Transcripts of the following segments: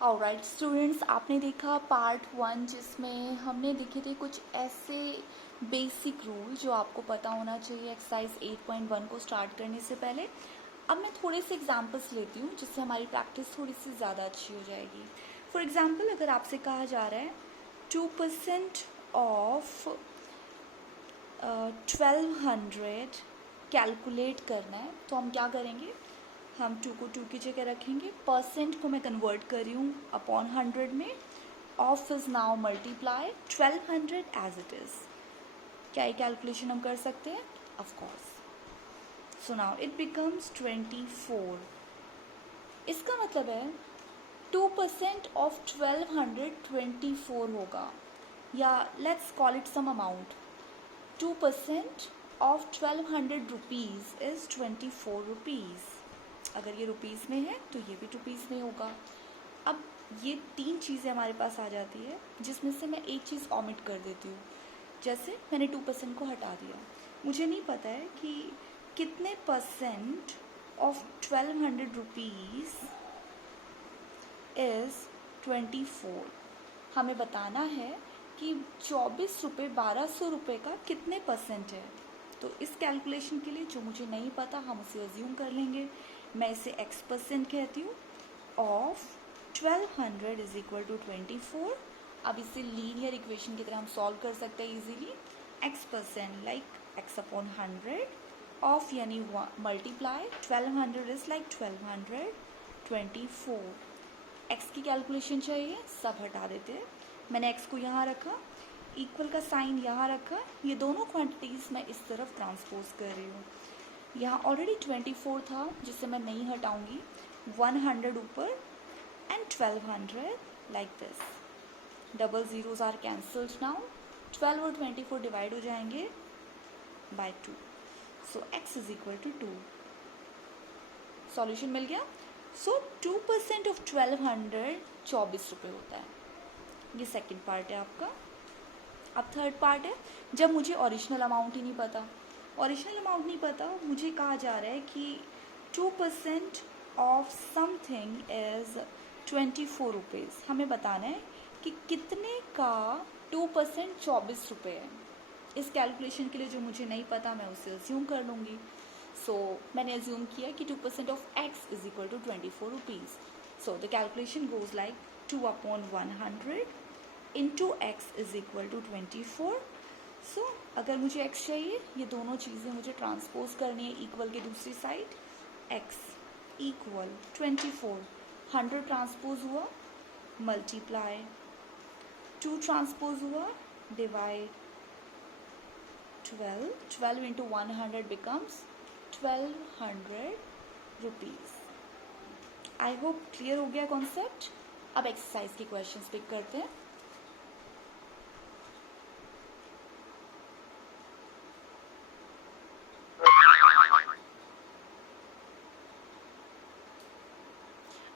Alright students, आपने देखा part 1 जिसमें हमने देखे थे कुछ ऐसे बेसिक रूल जो आपको पता होना चाहिए एक्सरसाइज 8.1 को स्टार्ट करने से पहले। अब मैं थोड़े से एग्जांपल्स लेती हूँ जिससे हमारी प्रैक्टिस थोड़ी सी ज़्यादा अच्छी हो जाएगी। फॉर एग्जांपल, अगर आपसे कहा जा रहा है 2% ऑफ 1200 कैलकुलेट करना है, तो हम क्या करेंगे? हम 2 को 2 की जगह रखेंगे, परसेंट को मैं कन्वर्ट कर रही हूँ अपॉन 100 में, of is now multiply 1200 as it is. क्या ये कैलकुलेशन हम कर सकते हैं? Of course. So now it becomes 24। इसका मतलब है 2% ऑफ 1200 24 होगा, या let's call it some amount. 2% of 1200 rupees is 24 rupees. अगर ये रुपीज़ में है तो ये भी रुपीज़ में होगा। अब ये 3 चीज़ें हमारे पास आ जाती है जिसमें से मैं एक चीज़ ऑमिट कर देती हूँ। जैसे मैंने 2% को हटा दिया, मुझे नहीं पता है कि कितने परसेंट ऑफ 1200 रुपीज़ इज़ 24। हमें बताना है कि 24 रुपये 1200 रुपये का कितने परसेंट है। तो इस कैलकुलेशन के लिए जो मुझे नहीं पता हम उसे अज्यूम कर लेंगे। मैं इसे x% कहती हूँ ऑफ 1200 इज इक्वल टू 24। अब इसे लीनियर इक्वेशन की तरह हम सॉल्व कर सकते हैं easily. x% like x upon 100 of यानी मल्टीप्लाई 1200 इज लाइक 1200 24। x की कैलकुलेशन चाहिए, सब हटा देते हैं। मैंने x को यहाँ रखा, इक्वल का साइन यहाँ रखा, ये दोनों क्वांटिटीज़ मैं इस तरफ ट्रांसपोज कर रही हूँ। यहाँ ऑलरेडी 24 था जिससे मैं नहीं हटाऊँगी, 100 ऊपर and 1200 like this. Double zeros are cancelled now, 12 और 24 डिवाइड हो जाएंगे by 2। So x is equal to 2। Solution मिल गया। सो 2% ऑफ 1200 24 रुपये होता है। ये सेकंड पार्ट है आपका। अब थर्ड पार्ट है, जब मुझे ओरिजिनल अमाउंट ही नहीं पता। ओरिजिनल अमाउंट नहीं पता, मुझे कहा जा रहा है कि 2% ऑफ समथिंग इज़ 24 रुपीज़। हमें बताना है कि कितने का 2% 24 रुपये है। इस कैलकुलेशन के लिए जो मुझे नहीं पता मैं उसे अज्यूम कर लूँगी। सो मैंने अज्यूम किया कि 2% of x is equal to 24 rupees. So the calculation goes like 2 upon 100 into x is equal to 24। सो अगर मुझे x चाहिए, ये दोनों चीज़ें मुझे ट्रांसपोज करनी है इक्वल के दूसरी साइड। x इक्वल 24, 100 ट्रांसपोज हुआ, मल्टीप्लाई 2 ट्रांसपोज हुआ, divide 12 into 100 becomes 1200 rupees. I hope clear हो गया कॉन्सेप्ट। अब एक्सरसाइज के क्वेश्चंस पिक करते हैं।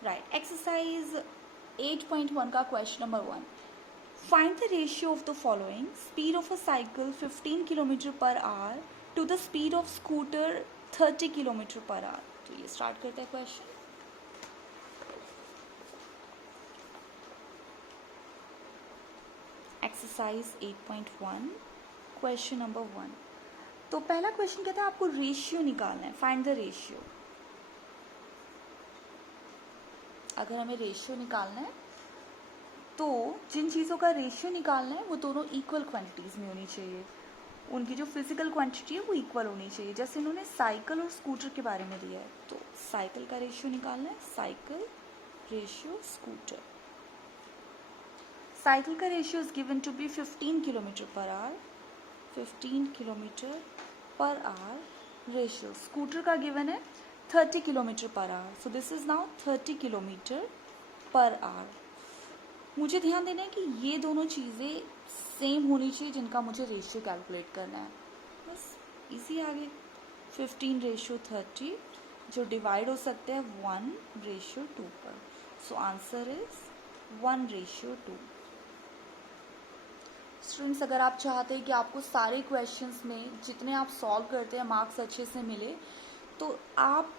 राइट, एक्सरसाइज 8.1 का question number 1। Find the ratio of the following: speed of a cycle 15 kilometre per hour to the speed of scooter 30 kilometre per hour. तो ये start करते हैं क्वेश्चन। Exercise 8.1 question number 1। तो पहला question कहता है आपको रेशियो निकालना है, फाइंड द रेशियो। अगर हमें रेशियो निकालना है तो जिन चीज़ों का रेशियो निकालना है वो दोनों इक्वल क्वांटिटीज़ में होनी चाहिए। उनकी जो फिजिकल क्वांटिटी है वो इक्वल होनी चाहिए। जैसे इन्होंने साइकिल और स्कूटर के बारे में दिया है, तो साइकिल का रेशियो निकालना है, साइकिल रेशियो स्कूटर। साइकिल का ratio is given to be 15 kilometre per hour, 15 kilometre per hour ratio. Scooter का गिवन है 30 kilometre per hour, so this is now 30 kilometre per hour. मुझे ध्यान देना है कि ये दोनों चीज़ें सेम होनी चाहिए जिनका मुझे रेशियो कैलकुलेट करना है। बस इसी आगे 15 रेशियो 30 जो डिवाइड हो सकते हैं 1 रेशियो 2 पर। So answer is 1 ratio 2। Students, अगर आप चाहते हैं कि आपको सारे क्वेश्चंस में जितने आप सॉल्व करते हैं मार्क्स अच्छे से मिले, तो आप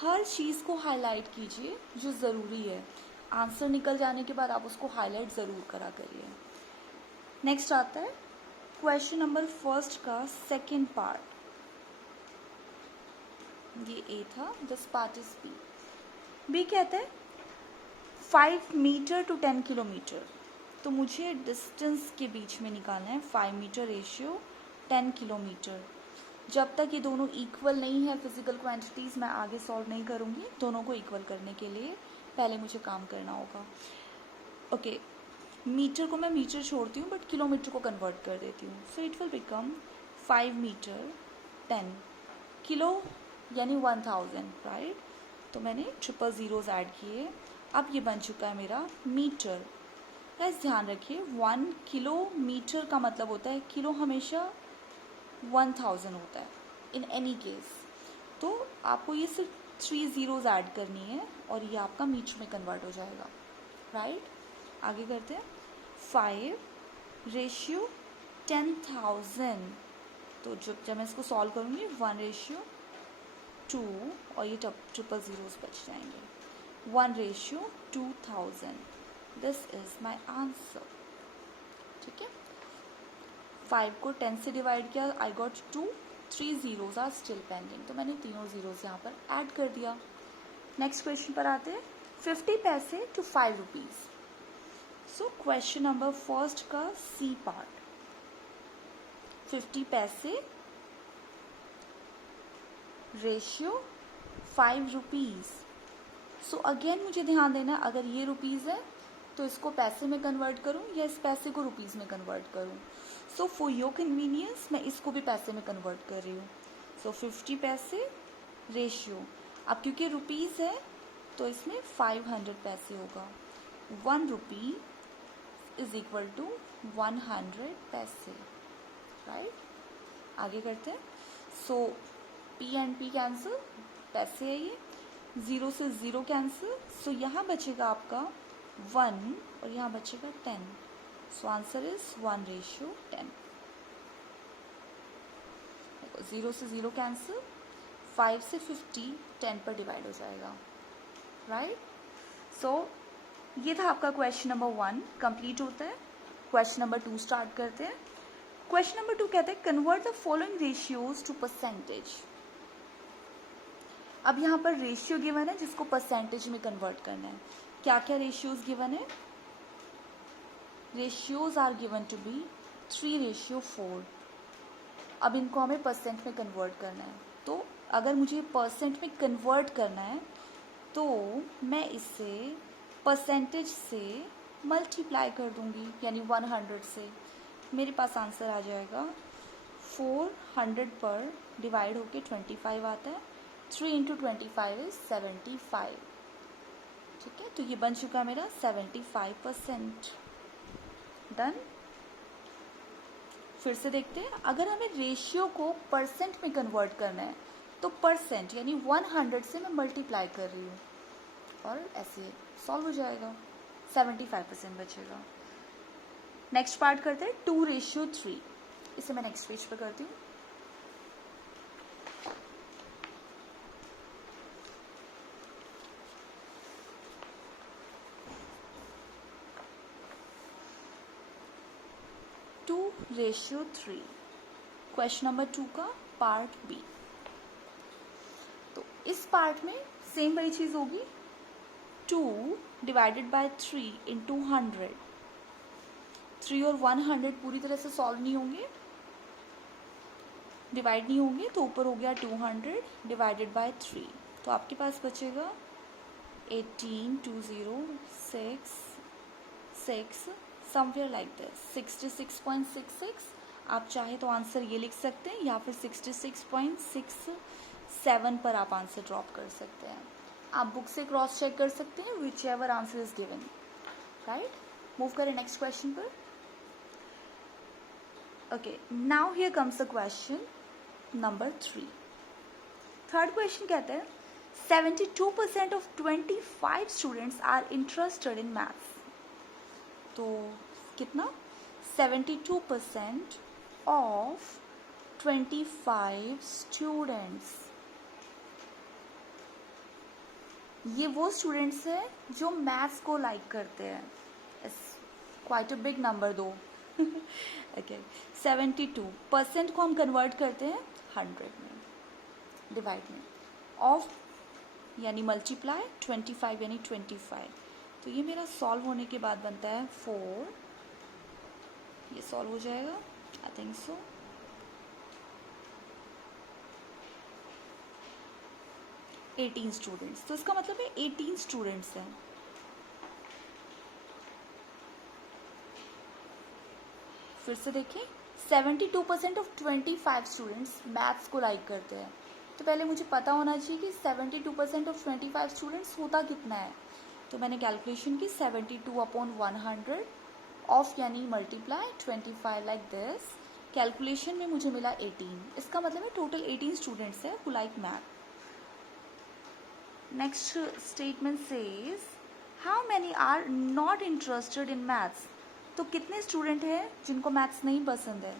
हर चीज़ को हाईलाइट कीजिए जो ज़रूरी है। आंसर निकल जाने के बाद आप उसको हाईलाइट ज़रूर करा करिए। नेक्स्ट आता है क्वेश्चन नंबर फर्स्ट का सेकेंड पार्ट। ये ए था, this part is B. B कहते हैं 5 मीटर टू 10 किलोमीटर। तो मुझे डिस्टेंस के बीच में निकालना है 5 मीटर रेशियो 10 किलोमीटर। जब तक ये दोनों इक्वल नहीं है फिजिकल क्वांटिटीज़, मैं आगे सॉल्व नहीं करूँगी। दोनों को इक्वल करने के लिए पहले मुझे काम करना होगा। ओके, मीटर को मैं मीटर छोड़ती हूँ बट किलोमीटर को कन्वर्ट कर देती हूँ। So it will become 5 metre 10 kilo यानी 1000, राइट। तो मैंने ट्रिपल ज़ीरोज़ ऐड किए। अब ये बन चुका है मेरा मीटर। बस ध्यान रखिए 1 किलोमीटर का मतलब होता है, किलो हमेशा 1000 होता है इन एनी केस। तो आपको ये सिर्फ 3 ज़ीरोज़ ऐड करनी है और ये आपका मीटर में कन्वर्ट हो जाएगा, राइट। आगे करते हैं 5 रेशियो 10,000। तो जब मैं इसको सॉल्व करूँगी 1:2 और ये ट्रिपल ज़ीरोज़ बच जाएंगे। 1:2000, दिस इज माई आंसर। ठीक है, 5 को 10 से डिवाइड किया, I got 2, 3 zeros are still pending. तो मैंने तीनों ज़ीरोज़ यहाँ पर ऐड कर दिया। नेक्स्ट क्वेश्चन पर आते हैं 50 पैसे to 5 rupees. So question number first का सी पार्ट, 50 पैसे रेशियो 5 रुपीज़। सो अगेन मुझे ध्यान देना, अगर ये रुपीज़ है तो इसको पैसे में कन्वर्ट करूँ या इस पैसे को रुपीज़ में कन्वर्ट करूँ। सो फॉर योर कन्वीनियंस मैं इसको भी पैसे में कन्वर्ट कर रही हूँ। सो 50 पैसे रेशियो, अब क्योंकि रुपीज़ है तो इसमें 500 पैसे होगा। 1 रुपी इज इक्वल टू 100 पैसे, राइट। आगे करते हैं। सो पी एंड पी कैंसिल, पैसे है ये, 0 से 0 कैंसिल। सो यहाँ बचेगा आपका 1 और यहाँ बचेगा 10। So answer is 1:10। 0 से 0 कैंसिल, 5 से 50 10 पर डिवाइड हो जाएगा, राइट। सो ये था आपका क्वेश्चन नंबर 1 कंप्लीट होता है। क्वेश्चन नंबर 2 स्टार्ट करते हैं। क्वेश्चन नंबर 2 कहते हैं convert the following ratios to percentage. अब यहाँ पर रेशियो गिवन है जिसको परसेंटेज में कन्वर्ट करना है। क्या क्या रेशियोज गिवन है? Ratios are given to be 3:4। अब इनको हमें परसेंट में कन्वर्ट करना है। तो अगर मुझे परसेंट में कन्वर्ट करना है तो मैं इसे परसेंटेज से मल्टीप्लाई कर दूंगी, यानी 100 से। मेरे पास आंसर आ जाएगा 400 पर डिवाइड होके 25 आता है। 3 × 25 इज 75। ठीक है, तो ये बन चुका है मेरा 75%। डन। फिर से देखते हैं, अगर हमें रेशियो को परसेंट में कन्वर्ट करना है तो परसेंट यानी 100 से मैं मल्टीप्लाई कर रही हूँ और ऐसे सॉल्व हो जाएगा, 75% बचेगा। नेक्स्ट पार्ट करते हैं 2:3। इसे मैं नेक्स्ट पेज पर करती हूँ। टू रेशियो 3, क्वेश्चन नंबर 2 का पार्ट बी। तो इस पार्ट में सेम वही चीज होगी, 2 डिवाइडेड बाय 3 इंटू 100। 3 और 100 पूरी तरह से सॉल्व नहीं होंगे, डिवाइड नहीं होंगे, तो ऊपर हो गया 200 डिवाइडेड बाय 3। तो आपके पास बचेगा 18206 समवेयर लाइक दिस, 66.66। आप चाहे तो आंसर ये लिख सकते हैं या फिर 66.67 पर आप आंसर ड्रॉप कर सकते हैं। आप बुक से क्रॉस चेक कर सकते हैं, whichever answer is given, right. Move करें नेक्स्ट क्वेश्चन पर। Okay, now here comes the question number 3। Third question कहते हैं 72% of 25 students are interested in maths. तो कितना? 72% ऑफ 25 स्टूडेंट्स ये वो स्टूडेंट्स हैं जो मैथ्स को लाइक करते हैं. It's quite a big number दो. ओके. 72% को हम कन्वर्ट करते हैं 100 में, डिवाइड में, ऑफ यानी मल्टीप्लाई 25 यानी 25. तो ये मेरा सॉल्व होने के बाद बनता है 4. ये सॉल्व हो जाएगा, I think so. Eighteen students. तो इसका मतलब है 18 स्टूडेंट्स हैं. फिर से देखें, 72% ऑफ 25 स्टूडेंट्स मैथ्स को लाइक करते हैं. तो पहले मुझे पता होना चाहिए कि 72% ऑफ 25 स्टूडेंट्स होता कितना है. तो मैंने कैलकुलेशन की 72/100 ऑफ यानी मल्टीप्लाई 25 लाइक दिस. कैलकुलेशन में मुझे मिला 18. इसका मतलब है टोटल 18 स्टूडेंट्स है who like math. Next statement says how many are not interested in maths. तो कितने स्टूडेंट हैं जिनको मैथ्स नहीं पसंद है.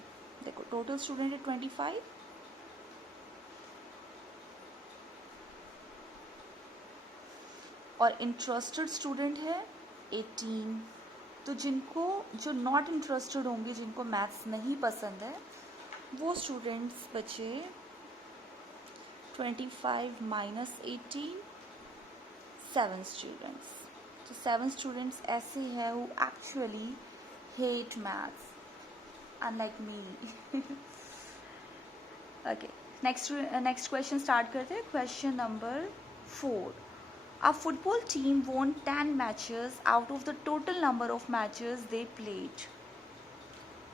देखो टोटल स्टूडेंट है 25 और इंटरेस्टेड स्टूडेंट है 18. तो जो नॉट इंटरेस्टेड होंगे, जिनको मैथ्स नहीं पसंद है, वो स्टूडेंट्स बचे 25 माइनस 18, 7 स्टूडेंट्स. तो 7 स्टूडेंट्स ऐसे हैं who actually hate maths, unlike me. Okay, next question start करते हैं. Question number 4. A football team won 10 matches out of the total number of matches they played.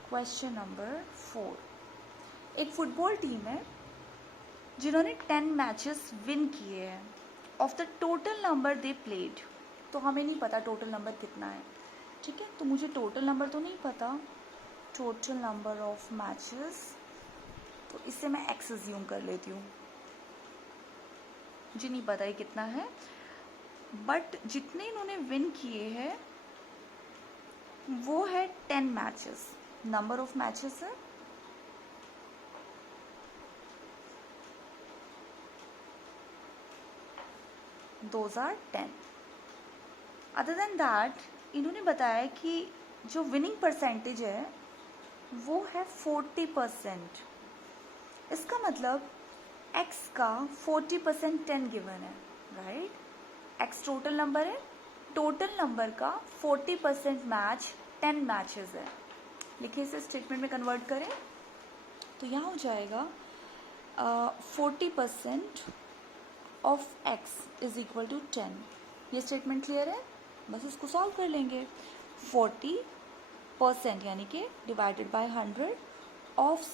Question number 4. एक football team है जिन्होंने 10 matches win किए हैं of the total number they played. तो हमें नहीं पता टोटल नंबर कितना है. ठीक है, तो मुझे टोटल नंबर तो नहीं पता. टोटल नंबर ऑफ मैचेस, तो इससे मैं एक्स अज्यूम कर लेती हूँ. मुझे नहीं पता ये कितना है, बट जितने इन्होंने विन किए हैं वो है 10 मैचेस. नंबर ऑफ मैचेस है those are 10. Other than that इन्होंने बताया कि जो विनिंग परसेंटेज है वो है 40%. इसका मतलब x का 40% 10 गिवन है, राइट. x टोटल नंबर है, टोटल नंबर का 40% मैच 10 मैचेस है. लिखिए इसे स्टेटमेंट में कन्वर्ट करें तो यहाँ हो जाएगा 40% of x is equal to 10. ये स्टेटमेंट क्लियर है, बस इसको सॉल्व कर लेंगे. 40% यानी कि divided by 100 of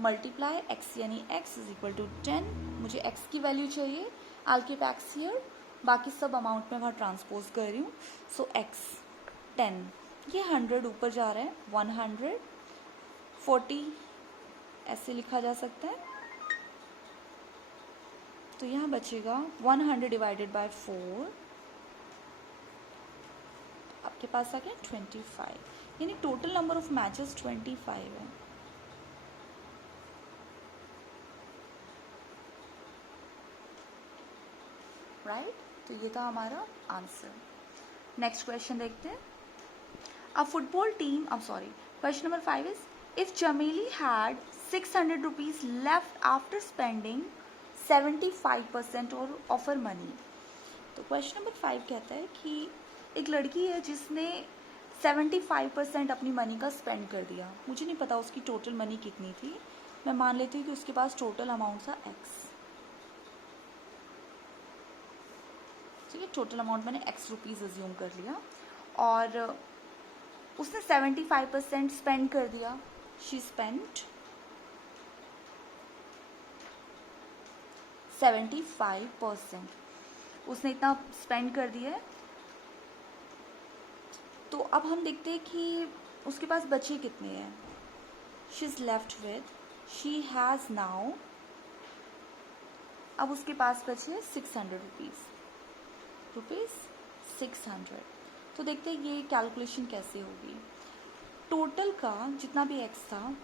multiply x यानी x इज इक्वल टू 10. मुझे x की वैल्यू चाहिए, I will keep x here, बाकी सब अमाउंट में वहाँ ट्रांसपोज कर रही हूँ. सो x 10, ये 100 ऊपर जा रहा है, 100, 40 ऐसे लिखा जा सकता है. तो यहाँ बचेगा 100 डिवाइडेड बाय 4, आपके पास आ गया 25. यानी टोटल नंबर ऑफ मैचेस 25 है. राइट, तो ये था हमारा आंसर. नेक्स्ट क्वेश्चन देखते हैं. A football team, question number 5 is if Chameli had 600 rupees left after spending 75% of her money. तो क्वेश्चन नंबर 5 कहता है कि एक लड़की है जिसने 75% अपनी मनी का स्पेंड कर दिया. मुझे नहीं पता उसकी टोटल मनी कितनी थी, मैं मान लेती हूँ कि उसके पास टोटल अमाउंट था x. ठीक है, टोटल अमाउंट मैंने x रुपीज़ अज्यूम कर लिया और उसने 75% स्पेंड कर दिया. She spent 75%. उसने इतना स्पेंड कर दिया है. तो अब हम देखते हैं कि उसके पास बचे कितने हैं. She is left with, she has now, अब उसके पास बचे 600 रुपीज़ 600. तो देखते हैं ये कैलकुलेशन कैसे होगी. टोटल का जितना भी x था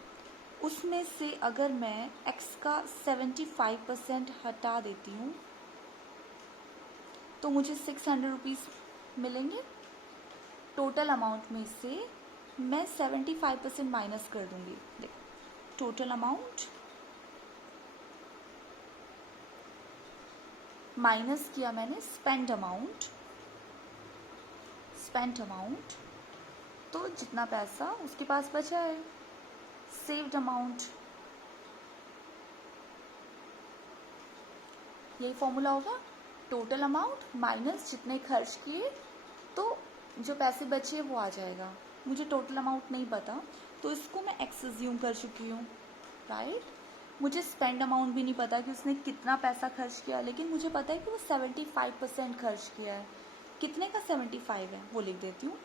उसमें से अगर मैं x का 75% हटा देती हूँ तो मुझे 600 रुपीज़ मिलेंगे। टोटल अमाउंट में से मैं 75% माइनस कर दूंगी। देख, टोटल अमाउंट माइनस किया मैंने स्पेंड अमाउंट, तो जितना पैसा उसके पास बचा है, सेव्ड अमाउंट, यही फॉर्मूला होगा। टोटल अमाउंट माइनस जितने खर्च किए, तो जो पैसे बचे वो आ जाएगा। मुझे टोटल अमाउंट नहीं पता, तो इसको मैं एक्स अज्यूम कर चुकी हूँ, राइट। मुझे स्पेंड अमाउंट भी नहीं पता कि उसने कितना पैसा खर्च किया, लेकिन मुझे पता है कि वो 75% खर्च किया है। कितने का 75 है वो लिख देती हूँ,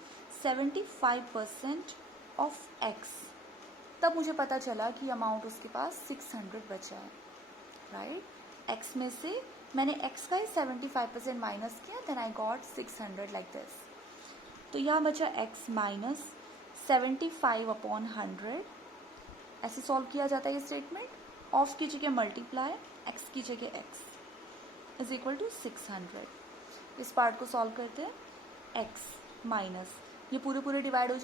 75% ऑफ एक्स। तब मुझे पता चला कि अमाउंट उसके पास 600 बचा है, राइट। एक्स में से मैंने एक्स का ही 75% माइनस किया, then I got 600 like this. तो यहाँ बचा एक्स माइनस 75/100। ऐसे सॉल्व किया जाता है ये स्टेटमेंट। ऑफ की जगह मल्टीप्लाई, एक्स की जगह एक्स इज इक्वल टू 600। इस पार्ट को सॉल्व करते हैं। एक्स माइनस ये पूरे डिवाइड हो